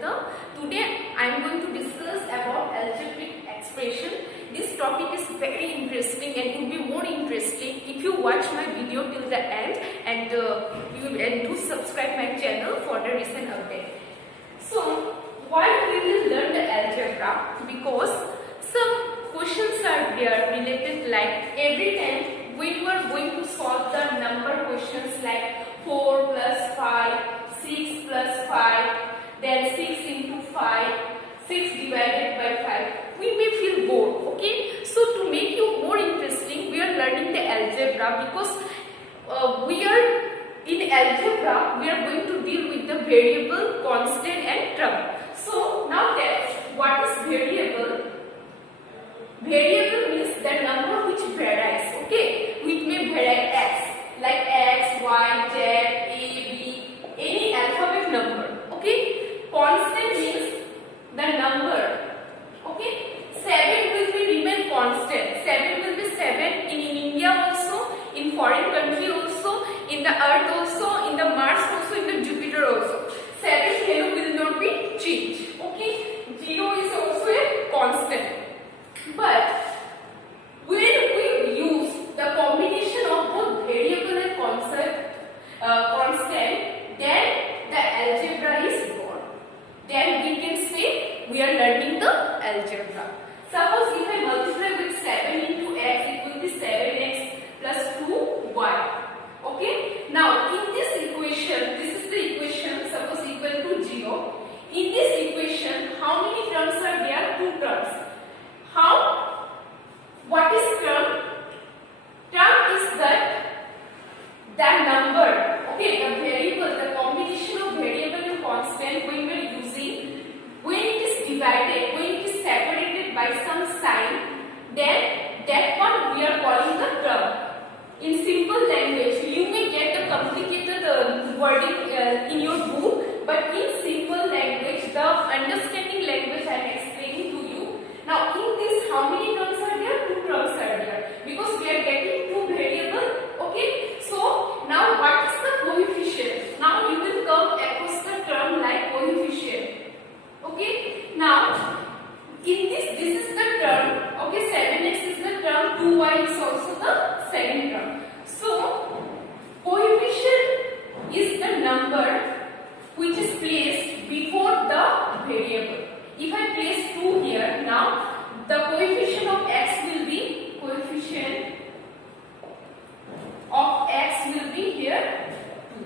welcome. Today I am going to discuss about algebraic expression. This topic is very interesting and will be more interesting if you watch my video till the end and do subscribe my channel for the recent update. So why we will learn the algebra? Because some questions are there related, like every time we were going to solve the number questions like 4 plus 5, 6 plus 5, then 6 into 5, 6 divided by 5. We may feel bored, okay? So to make you more interesting, we are learning the algebra because we are in algebra, we are going to deal with the variable, constant and term. So now what is variable? Variable means the number which varies, okay? Which may vary x, like x, y, z, a, b, any alphabet number, okay? Constant means the number, okay? 7 will remain constant. 7 will be 7 in India also, in foreign country also, in the earth also, in the Mars also, in the Jupiter also. 7 value will not be changed, okay? 0 is also a constant. But when we use the combination of both variable and constant, then the algebra is born. Then we can say we are learning the algebra. Suppose if I multiply with 7 into x, it will be 7x plus 2y. Okay. Now in this equation, this is the equation, suppose equal to 0. In this equation, how many terms are there? 2 terms. What is term? Term is the number, okay, the variable, the combination of variable and constant when we are using, when it is divided, when it is separated by some sign, then that one we are calling the term. In simple language, you may get the complicated wording in your book, but in simple language, the understanding language I am explaining to you. Now in this, how many terms are there? 2 terms are there, because we are getting 2 variables, okay? So now what is the coefficient? Now you will come across the term like coefficient, okay? Now in this is the term, okay? 7x is the term, 2y is also the second term. So coefficient is the number which is placed before the variable. If I place 2 here, now the coefficient of x will be here 2.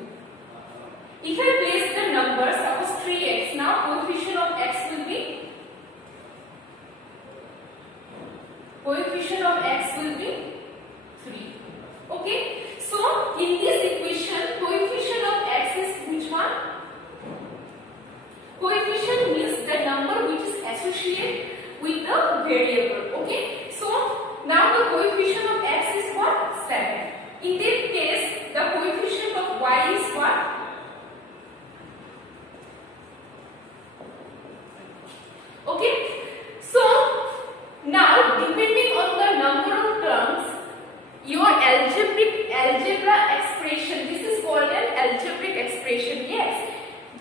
If I place the number, suppose 3x, now coefficient of x will be 3. Okay. So in this equation, coefficient of x is which one? Coefficient means the number which is associated with the variable, okay? So now the coefficient of x is what? 7. In this case, the coefficient of y is what? Okay? So now depending on the number of terms, your algebra expression, this is called an algebraic expression, yes.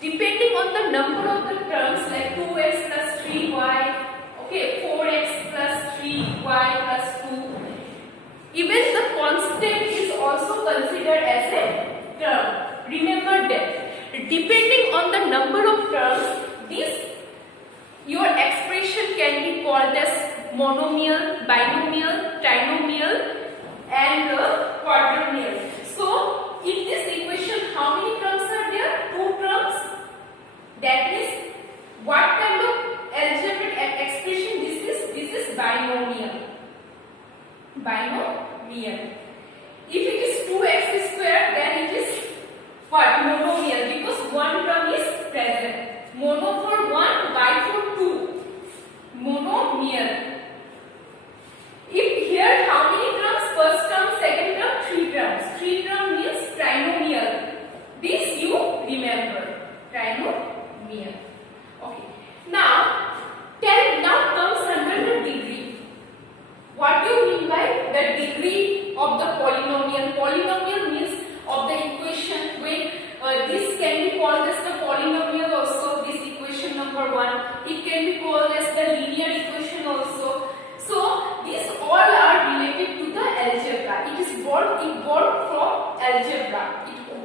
Depending on the number of the terms like 2x plus 3y, okay, 4x plus 3y plus 2. Even the constant is also considered as a term. Remember that. Depending on the number of terms, your expression can be called as monomial, binomial, trinomial and quadrennial. So in this equation, how many terms are there? 2 terms. That means what kind of algebraic expression this is? This is binomial. Binomial. If it is 2x square, then it is what? Monomial, because one term is present. Mono for 1, bi for 2. Monomial. If here how many terms? First term, second term, 3 terms. 3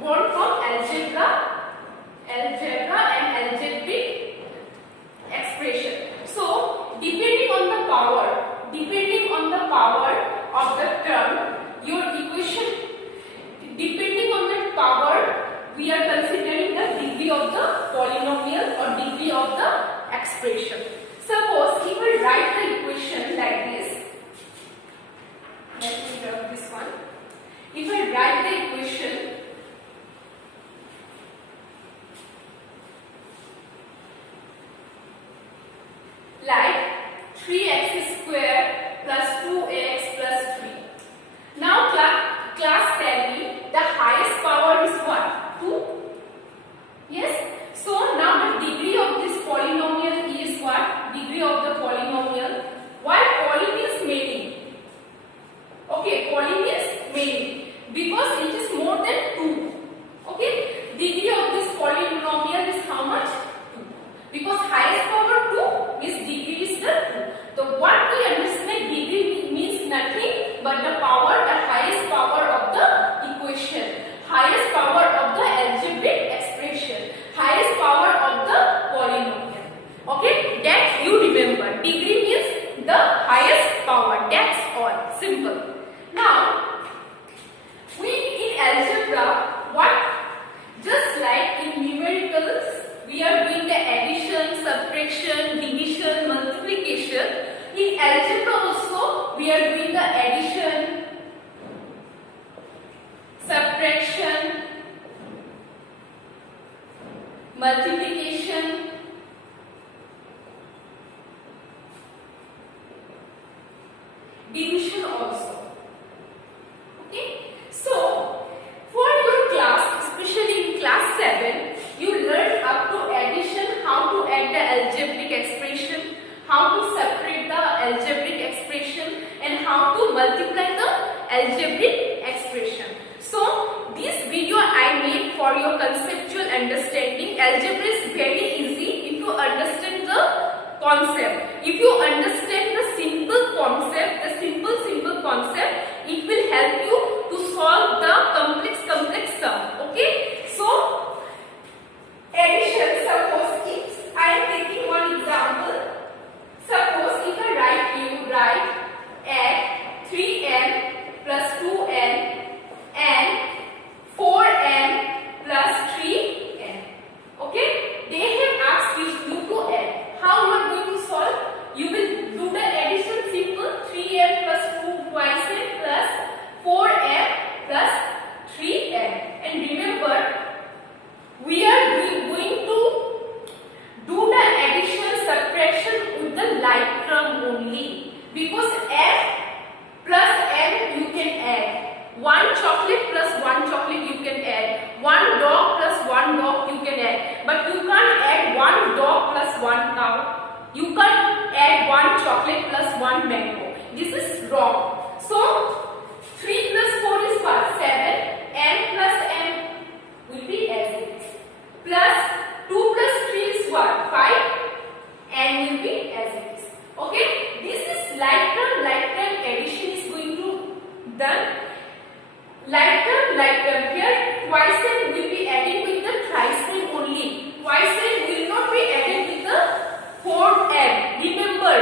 born from algebra and algebraic expression. So depending on the power of the term, your equation, depending on the power, we are considering the degree of the polynomial or degree of the expression. Suppose if I write the equation like this, let me draw this one. If I write the equation like 3x square plus 2x plus 3. Now class tell me the highest power is what? 2? Yes. So now the degree of this polynomial is what? Degree of the polynomial. Why poly means many? Okay, poly means many because it is more than 2. Okay, degree of this polynomial is how much? 2. Because highest power 2 is degree is the 2. So what we understand, degree means nothing but the power, the highest power of the equation, highest power of the algebraic expression, highest power of the polynomial. Okay, that you remember. Degree means the highest power. That's all. Simple. Now, we in algebra, what? Just like in numericals, we are doing the addition, subtraction, division, multiplication. In algebra also, we are doing the addition, subtraction, multiplication, division also. Okay, so for your class, especially in class 7, you learn up to addition, how to add the algebraic expression, how to separate the algebraic expression, and how to multiply the algebraic expression. So this video I made for your conceptual understanding. Algebra is very easy if you understand the concept. If you understand the simple concept, it will help you to solve the complex sum. Okay, so addition. Suppose if I am taking one example. Suppose if I write add 3n plus 2n and 4n plus 3n. Okay, they have asked you to add. How you are going to solve? You will do the addition simple. 3n plus 2 twice n plus 4n plus 3n. And remember, we are going to do the addition, subtraction with the like term only, because f plus n you can add. 1 chocolate plus 1 chocolate you can add. 1 dog plus 1 dog you can add. But you can't add 1 dog plus 1 cow. You can't add 1 chocolate plus 1 mango. This is wrong. So 3 plus 4 is what? 7. n plus n will be as it is. Plus 2 plus 3 is what? 5. n will be as it is. Okay. This is like term addition is going to done. Like term here twice n will be adding with the thrice n only. Twice n will not be added with the fourth n. Remember,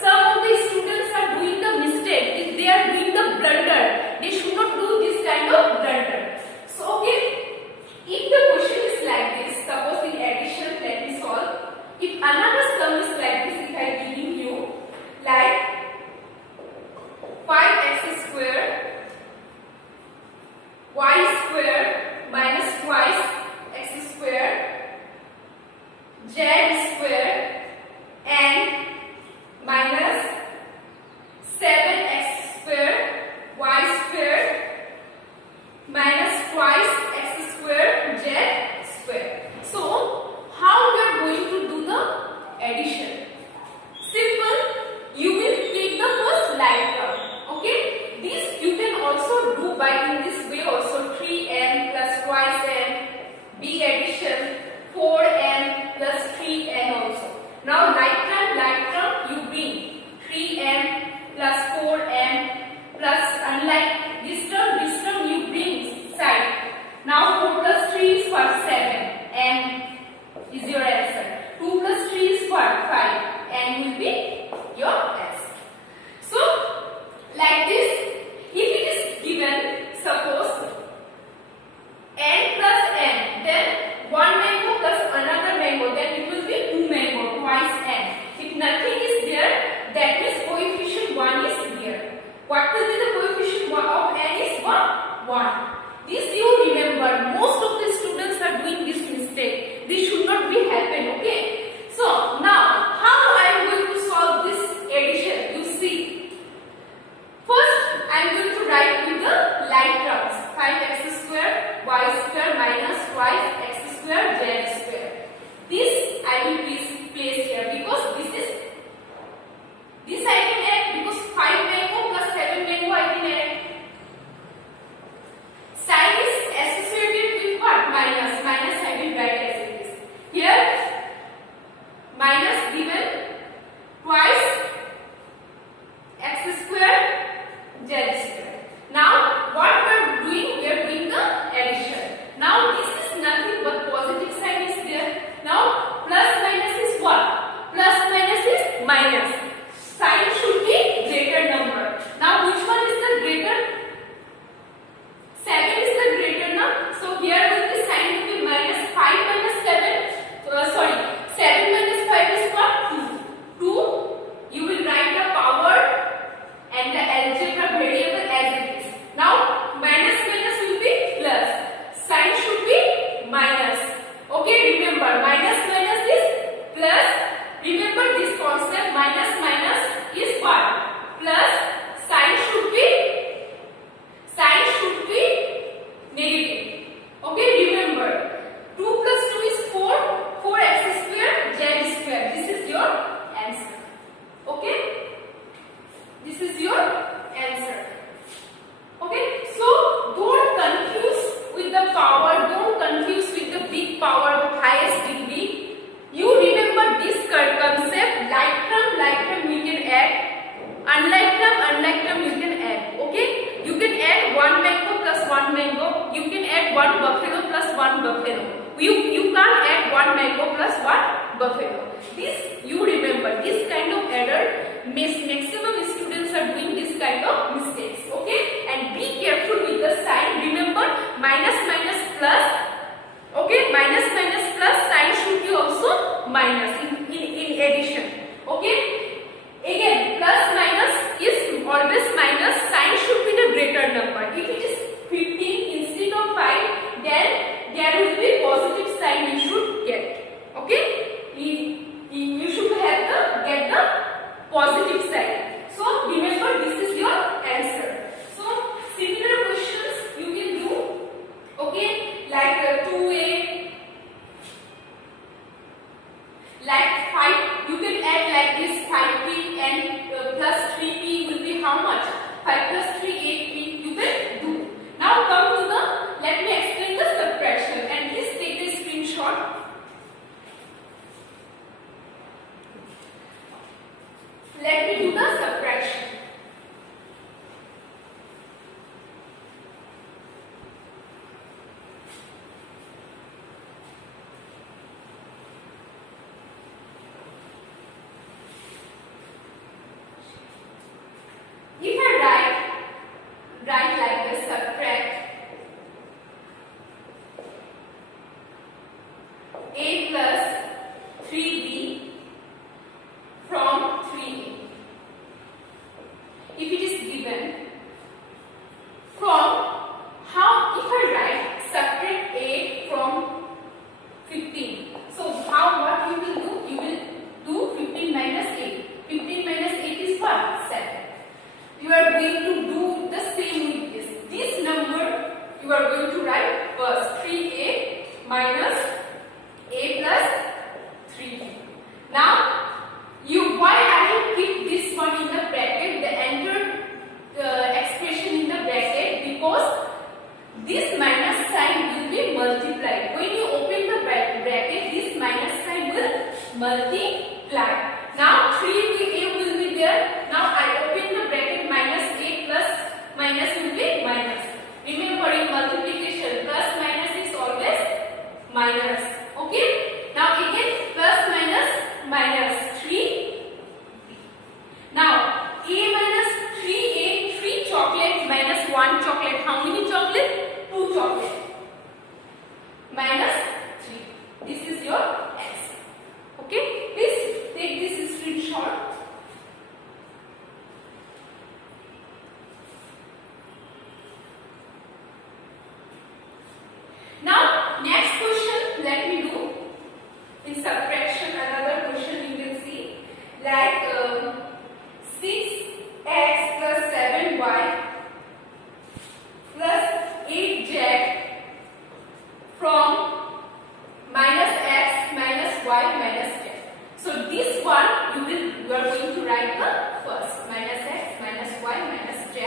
some of the students are doing the mistake. They are doing the blunder. They should not do this kind of blunder. So okay, if the question is like this, suppose in addition, let me solve. If another sum is like this, if I am giving you like 5x square y square minus 12 twice x square z square. This I will place here because this I can add because 5 mango plus 7 mango I can add. Sign is associated with what? Minus. Minus I will write as it is. Here minus given twice x square z square. Now what we are doing? We are doing the addition. Now this is nothing but positive sign is there. Now plus minus is what? Plus minus is minus. Sign should be greater number. Now which one is the greater? 7 is the greater now. So here will be sign will be minus 5 minus 7. 7 minus 5 is what? 2. 2. You will write the power and the algebra variable as it is. Now minus minus will be plus. Sign should be minus. Okay, remember minus minus is plus. Remember this concept, minus minus is what? Plus. Sign should be negative. Okay, remember 2 plus 2 is 4. 4x square z square. This is your answer. Okay, this is your answer. Okay, so don't confuse with the power, don't confuse with the big power, the highest degree. You remember this concept, like term you can add, unlike term you can add. Okay, you can add 1 mango plus 1 mango, you can add 1 buffalo plus 1 buffalo. You can't add 1 mango plus 1 buffalo. This you remember, this kind of error, maximum students are doing this kind of mistakes. Okay, and be careful with the sign. Remember minus minus plus. Okay, minus minus plus sign should be also minus in addition. Okay, again plus minus is always minus. Sign should be the greater number. If it is 15 instead of 5, then there will be positive sign you should get. Okay, you should get the positive sign. So remember this is your answer. So similar questions you can do. Okay, like 2a, like 5. You can add like this 5p and plus 3p will be how much? 5 plus 3 8p. You can do. Now come to the. Let me explain the subtraction and please take the screenshot. Let me do the subtraction. If I write like this, subtract a plus 3b from 3a. If it is given from how, if I write subtract a from 15. So what you will do? You will do 15 minus 8. 15 minus 8 is what? 7. You are going to do the same with this. This number you are going to write first 3a minus a plus 3b. Now why I have keep this one in the bracket, the entered expression in the bracket, because this minus sign will be multiplied. When you open the bracket, this minus sign will multiply. Now 3a will be there. Now I open the bracket, minus a plus minus will be minus. Remember in multiplication, plus minus is always minus. Okay. Now again plus minus minus 3. Now a minus 3a, 3 chocolate minus 1 chocolate. How many chocolate? 2 chocolate. Minus 3. This is your answer. Okay. Please take this screenshot. Now next question let me do. In subtraction, another question you can see, like 6x plus 7y plus 8z from So this one you are going to write the first minus x minus y minus z.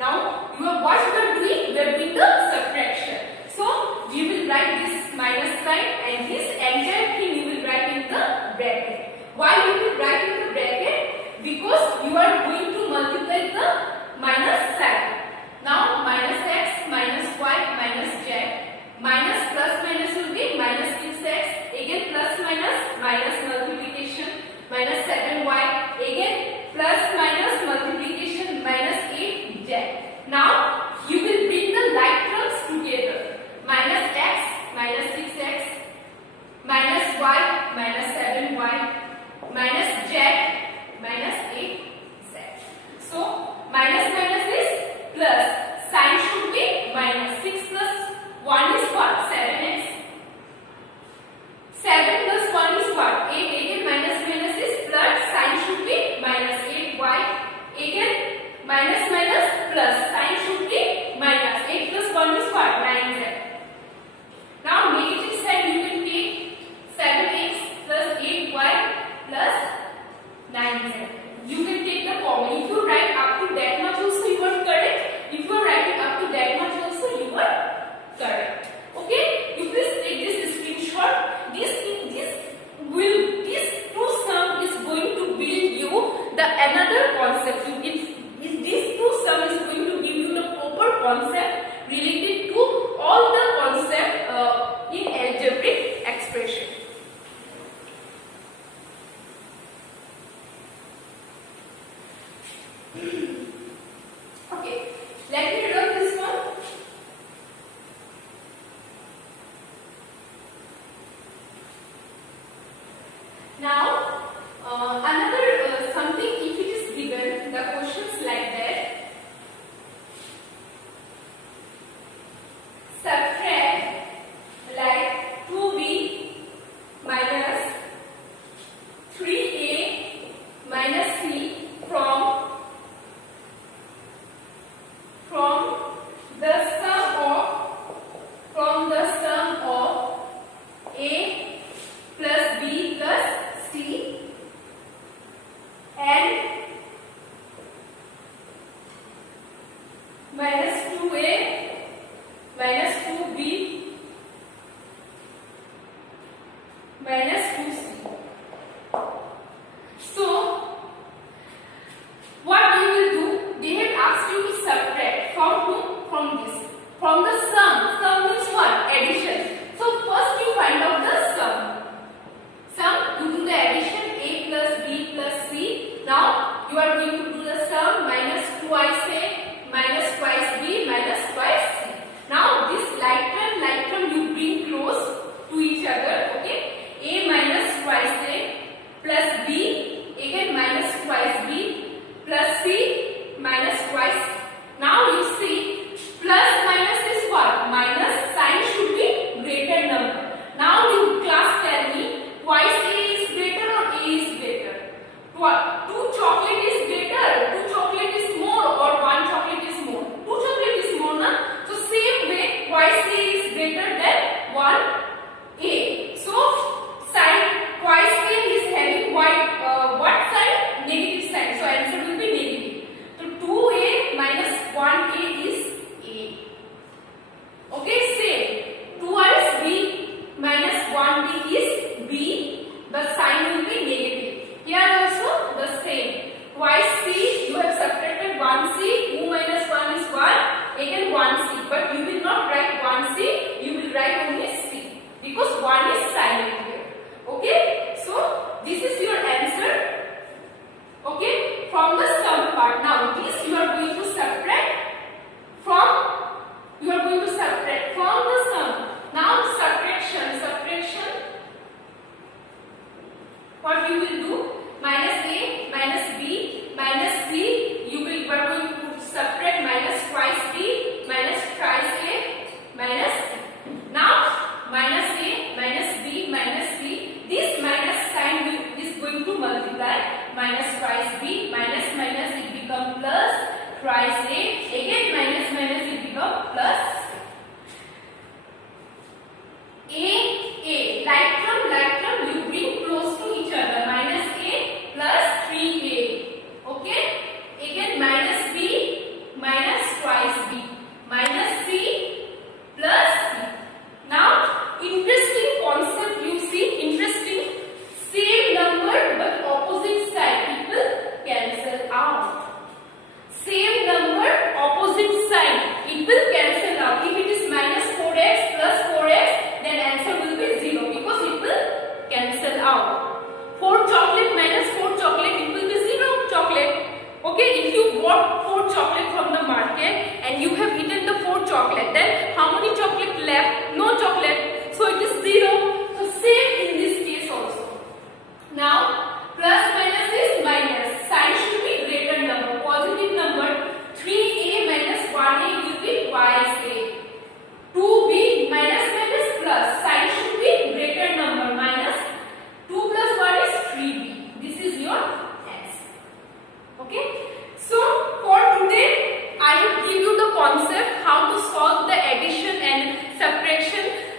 Now what you are doing? You are doing the subtraction. So we will write this minus sign and this entire thing you will write in the bracket. Why you will write in the bracket? Because you are going to multiply the minus sign. Now minus x minus y minus z minus plus minus will be minus 6x, again plus minus minus multiplication minus 7y, again plus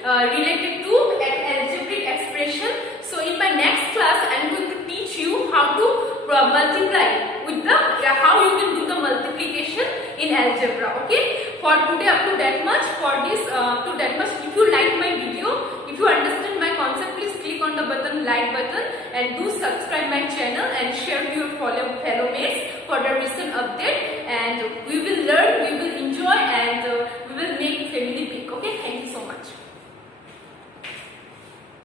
related to an algebraic expression. So in my next class I am going to teach you how to multiply with the how you can do the multiplication in algebra. Okay, for today up to that much. For this to that much, if you like my video, if you understand my concept, please click on the button like button and do subscribe my channel and share to your fellow mates for the recent update.